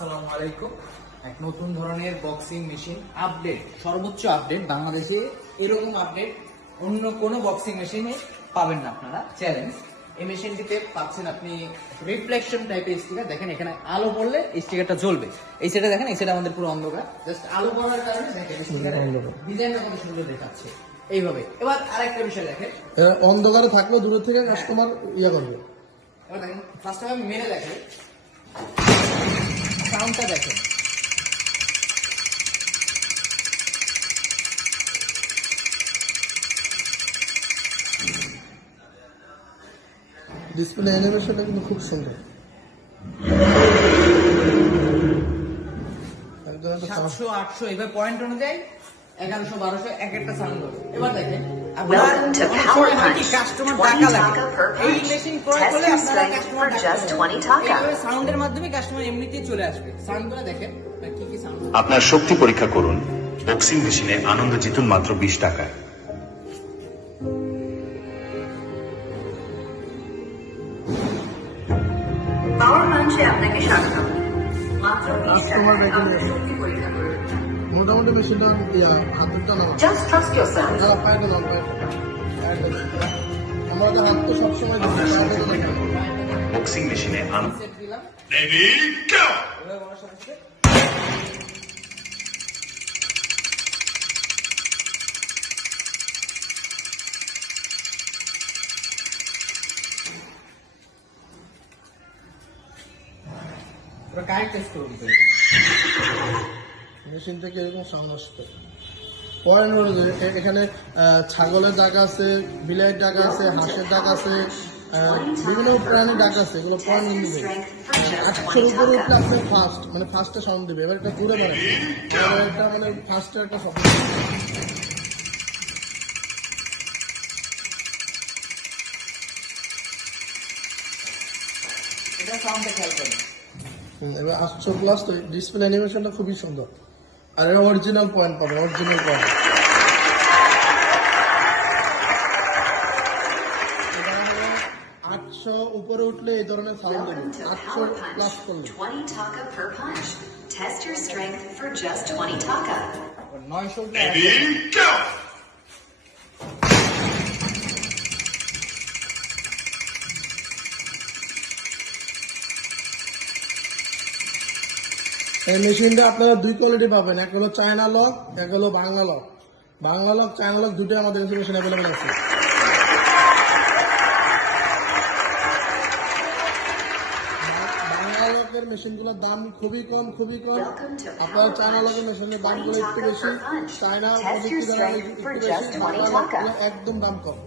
আসসালামু আলাইকুম। এক নতুন ধরনের বক্সিং মেশিন আপডেট, সর্বোচ্চ আপডেট বাংলাদেশে। এরকম আপডেট অন্য কোনো বক্সিং মেশিনে পাবেন না আপনারা, চ্যালেঞ্জ। এই মেশিনটিতে পাচ্ছেন আপনি রিফ্লেকশন টাইপের স্টিকার। দেখেন এখানে আলো পড়লে এই স্টিকারটা জ্বলবে। এই সেটা দেখেন, এই সেটা আমাদের পুরো অন্ধকার, জাস্ট আলো পড়ার কারণে দেখেন ডিজাইনটা কত সুন্দর দেখাচ্ছে এইভাবে। এবার আরেকটা বিষয় দেখেন, অন্ধকারে থাকলেও দূর থেকে কাস্টমার ইয়া করবে। এবার দেখেন ফার্স্ট আমি মেরে দেখেন, সাউন্ডটা দেখেন। ডিসপ্লে অ্যানিমেশনটা কিন্তু খুব সুন্দর। একদম একটা 700 800 এবার পয়েন্ট অনুযায়ী 1100 1200 এক একটা সাউন্ড হবে। এবার দেখেন Welcome to Power Punch. Customer 20 টাকা লাগে taka per এই punch. মেশিন ক্রয় Test করলে your আপনারা strength customer for just 20 taka. এইভাবে সাউন্ডের মাধ্যমে কাস্টমার এমনিতেই চলে আসবে। সাউন্ডগুলো দেখেন কি কি সাউন্ড। আপনার শক্তি পরীক্ষা করুন। বক্সিং মেশিনে আনন্দ জিতুন মাত্র 20 টাকায়। Power Punch এ আপনাকে স্বাগতম। মাত্র 20 কাস্টমার টাকায় দেখে আপনার শক্তি পরীক্ষা করুন। মোটামুটি মেশিনটা হাতটা নাও, Just trust yourself. পায়েটা নাও, আমরা তো হাত তো সবসময় দিচ্ছি, পায়েটা তো নাও। বক্সিং মেশিনে আনন্দ। সেট দিলাম রেডি গো। এবার বলার সাথে সাথে এবার কারেক্ট টেস্ট করুন। মেশিন থেকে এরকম সাউন্ড আসতো। পয়েন্ট হলো যে এখানে ছাগলের ডাক আছে, বিলাইয়ের ডাক আছে, হাঁসের ডাক আছে, বিভিন্ন প্রাণীর ডাক আছে। এগুলো পয়েন্ট দিবে। 800 উপরে উঠলে আপনি ফার্স্ট, মানে ফার্স্টে সাউন্ড দিবে। এবার এটা ঘুরে বেড়াবে, এটা মানে ফার্স্টের একটা শব্দ। এটা সাউন্ডটা খেয়াল করুন। এবার 800 প্লাস, তো ডিসপ্লে অ্যানিমেশনটা খুবই সুন্দর। আর এটা অরিজিনাল পয়েন্ট পাবে, অরিজিনাল পয়েন্ট। 800 উপরে উঠলে এই ধরনের সাউন্ড দেবে, Welcome to 800 Power plus Punch. করলে। 20 taka per punch. Test your strength for just 20 taka. 900 ready go. এই মেশিনটা আপনারা দুই কোয়ালিটি পাবেন, এক হলো চায়না লক, এক হলো Bangla lock. Bangla lock, China lock দুটোই আমাদের কাছে মেশিন অ্যাভেলেবেল আছে। বাংলা লকের মেশিনগুলোর দাম খুবই কম, খুবই কম। Welcome to আপনারা Power চায়না Punch. লকের মেশিনের দামগুলো 20 একটু taka বেশি, per punch. China Test your প্রযুক্তির দাম strength একটু for বেশি, just 20 বাংলা taka. লকগুলো একদম দাম কম।